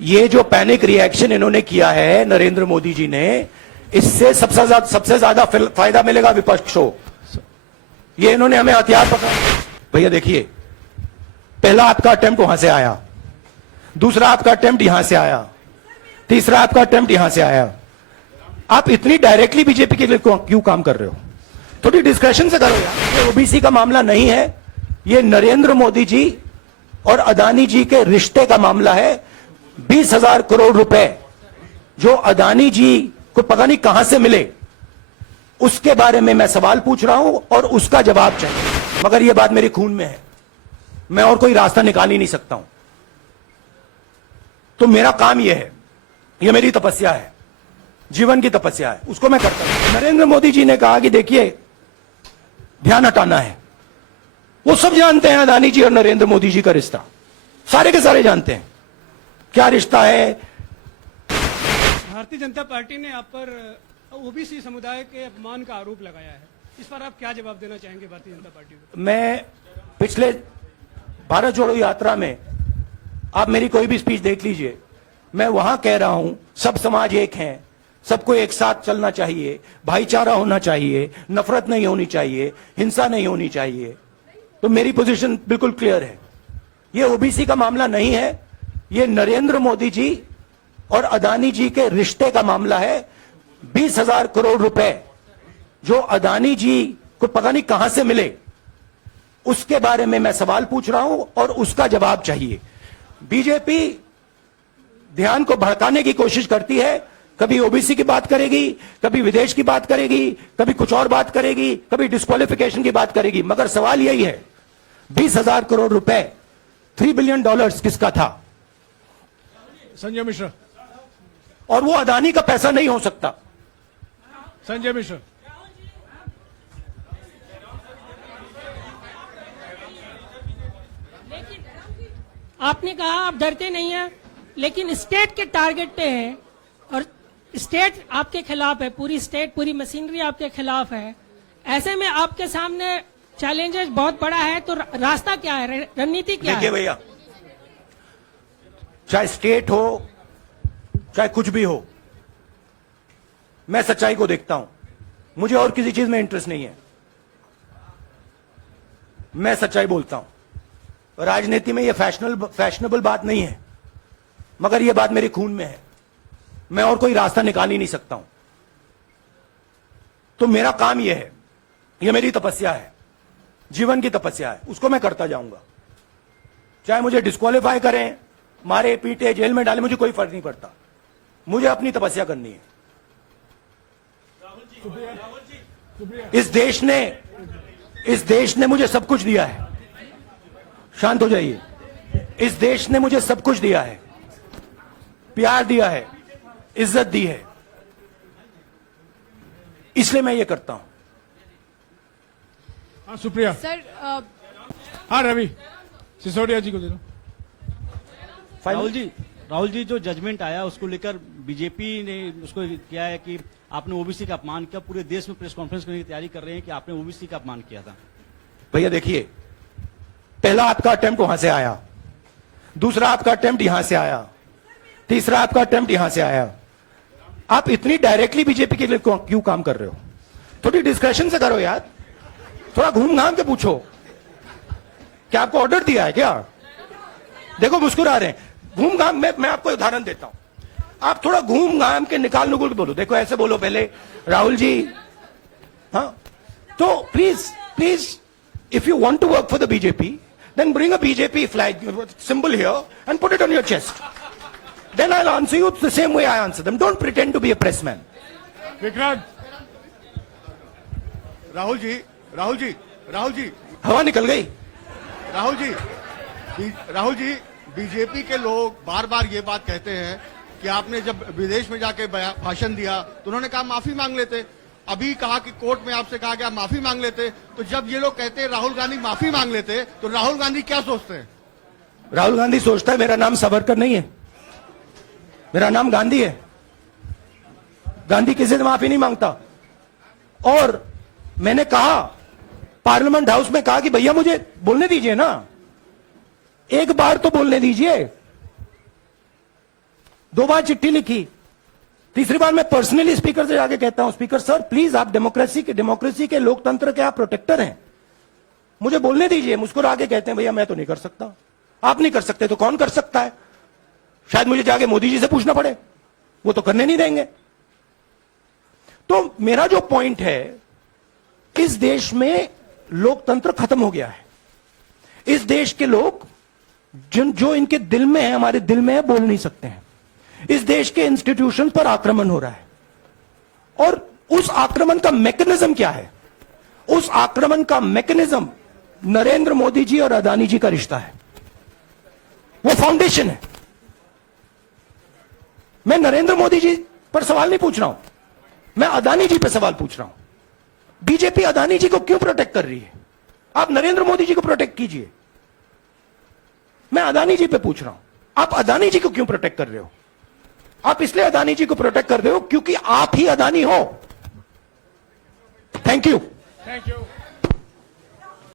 ये जो panic reaction इन्होंने किया है नरेंद्र मोदी जी ने, इससे सबसे ज्यादा फायदा मिलेगा विपक्ष को। ये इन्होंने हमें हथियार पकड़ा। भैया देखिए, पहला आपका अटेम्प्ट वहां से आया, दूसरा आपका अटेम्प्ट यहां से आया, तीसरा आपका अटेम्प्ट यहां से आया। आप इतनी डायरेक्टली बीजेपी के लिए क्यों काम कर रहे हो? थोड़ी डिस्कशन से करो यार। ये ओबीसी का मामला नहीं है, ये नरेंद्र मोदी जी और अदानी जी के रिश्ते का मामला है। 20,000 करोड़ रुपए जो अदानी जी को पता नहीं कहां से मिले, उसके बारे में मैं सवाल पूछ रहा हूं और उसका जवाब चाहिए। मगर यह बात मेरे खून में है, मैं और कोई रास्ता निकाल ही नहीं सकता हूं। तो मेरा काम यह है, यह मेरी तपस्या है, जीवन की तपस्या है, उसको मैं करता हूं। नरेंद्र मोदी जी ने कहा कि देखिए ध्यान हटाना है। वो सब जानते हैं अदानी जी और नरेंद्र मोदी जी का रिश्ता, सारे के सारे जानते हैं क्या रिश्ता है। भारतीय जनता पार्टी ने आप पर ओबीसी समुदाय के अपमान का आरोप लगाया है, इस पर आप क्या जवाब देना चाहेंगे भारतीय जनता पार्टी को? मैं पिछले भारत जोड़ो यात्रा में, आप मेरी कोई भी स्पीच देख लीजिए, मैं वहां कह रहा हूं सब समाज एक हैं, सबको एक साथ चलना चाहिए, भाईचारा होना चाहिए, नफरत नहीं होनी चाहिए, हिंसा नहीं होनी चाहिए। तो मेरी पोजीशन बिल्कुल क्लियर है। यह ओबीसी का मामला नहीं है, यह नरेंद्र मोदी जी और अदानी जी के रिश्ते का मामला है। 20,000 करोड़ रुपए जो अदानी जी को पता नहीं कहां से मिले, उसके बारे में मैं सवाल पूछ रहा हूं और उसका जवाब चाहिए। बीजेपी ध्यान को भड़काने की कोशिश करती है, कभी ओबीसी की बात करेगी, कभी विदेश की बात करेगी, कभी कुछ और बात करेगी, कभी डिस्क्वालिफिकेशन की बात करेगी। मगर सवाल यही है, 20,000 करोड़ रुपए, $3 बिलियन किसका था? संजय मिश्रा। और वो अदानी का पैसा नहीं हो सकता। संजय मिश्रा। आपने कहा आप डरते नहीं हैं, लेकिन स्टेट के टारगेट पे हैं और स्टेट आपके खिलाफ है, पूरी स्टेट, पूरी मशीनरी आपके खिलाफ है। ऐसे में आपके सामने चैलेंजेस बहुत बड़ा है, तो रास्ता क्या है, रणनीति क्या है? देखिए भैया, चाहे स्टेट हो चाहे कुछ भी हो, मैं सच्चाई को देखता हूं। मुझे और किसी चीज में इंटरेस्ट नहीं है, मैं सच्चाई बोलता हूं। राजनीति में यह फैशनेबल बात नहीं है, मगर यह बात मेरे खून में है, मैं और कोई रास्ता निकाल ही नहीं सकता हूं। तो मेरा काम यह है, यह मेरी तपस्या है, जीवन की तपस्या है, उसको मैं करता जाऊंगा। चाहे मुझे डिस्क्वालीफाई करें, मारे पीटे, जेल में डाले, मुझे कोई फर्क नहीं पड़ता। मुझे अपनी तपस्या करनी है। इस देश ने मुझे सब कुछ दिया है। शांत हो जाइए। इस देश ने मुझे सब कुछ दिया है, प्यार दिया है, इज्जत दी है, इसलिए मैं ये करता हूं। हाँ सुप्रिया सर। हाँ रवि सिसोदिया जी को दे दो। राहुल जी जो जजमेंट आया उसको लेकर बीजेपी ने उसको किया है कि आपने ओबीसी का अपमान किया, पूरे देश में प्रेस कॉन्फ्रेंस करने की तैयारी कर रहे हैं कि आपने ओबीसी का अपमान किया था। भैया देखिए, पहला आपका अटेम्प्ट वहां से आया, दूसरा आपका अटेम्प्ट यहां से आया, तीसरा आपका अटेम्प्ट यहां से आया। आप इतनी डायरेक्टली बीजेपी के लिए क्यों काम कर रहे हो? थोड़ी डिस्कशन से करो यार, थोड़ा घूम घाम के पूछो। क्या आपको ऑर्डर दिया है क्या? देखो मुस्कुरा रहे हैं। घूम घाम, मैं आपको उदाहरण देता हूं, आप थोड़ा घूम घाम के निकाल नुकुल के बोलो। देखो ऐसे बोलो पहले, राहुल जी, हाँ तो please if you want to work for the BJP, then bring a BJP flag symbol here and put it on your chest. Then I'll answer you the same way I answer them. Don't pretend to be a press man. Vikrant. Rahul ji हवा निकल गई। Rahul ji BJP के लोग बार बार ये बात कहते हैं कि आपने जब विदेश में जाके भाषण दिया तो उन्होंने कहा माफी मांग लेते। अभी कहा कि कोर्ट में आपसे कहा गया माफी मांग लेते। तो जब ये लोग कहते हैं राहुल गांधी माफी मांग लेते, तो राहुल गांधी क्या सोचते हैं? राहुल गांधी सोचता है मेरा नाम सावरकर नहीं है, मेरा नाम गांधी है। गांधी किसी से माफी नहीं मांगता। और मैंने कहा, पार्लियामेंट हाउस में कहा कि भैया मुझे बोलने दीजिए ना, एक बार तो बोलने दीजिए। 2 बार चिट्ठी लिखी, तीसरी बार मैं पर्सनली स्पीकर से जाके कहता हूं, स्पीकर सर प्लीज, आप डेमोक्रेसी के लोकतंत्र के आप प्रोटेक्टर हैं, मुझे बोलने दीजिए। मुस्कुरा के कहते हैं भैया मैं तो नहीं कर सकता। आप नहीं कर सकते तो कौन कर सकता है? शायद मुझे जाके मोदी जी से पूछना पड़े, वो तो करने नहीं देंगे। तो मेरा जो पॉइंट है, इस देश में लोकतंत्र खत्म हो गया है। इस देश के लोग जो इनके दिल में है, हमारे दिल में है, बोल नहीं सकते हैं। इस देश के इंस्टीट्यूशन पर आक्रमण हो रहा है, और उस आक्रमण का मैकेनिज्म क्या है? उस आक्रमण का मैकेनिज्म नरेंद्र मोदी जी और अदानी जी का रिश्ता है, वो फाउंडेशन है। मैं नरेंद्र मोदी जी पर सवाल नहीं पूछ रहा हूं, मैं अदानी जी पर सवाल पूछ रहा हूं। बीजेपी अदानी जी को क्यों प्रोटेक्ट कर रही है? आप नरेंद्र मोदी जी को प्रोटेक्ट कीजिए। मैं अदानी जी पे पूछ रहा हूं, आप अदानी जी को क्यों प्रोटेक्ट कर रहे हो? आप इसलिए अदानी जी को प्रोटेक्ट कर रहे हो क्योंकि आप ही अदानी हो। Thank you.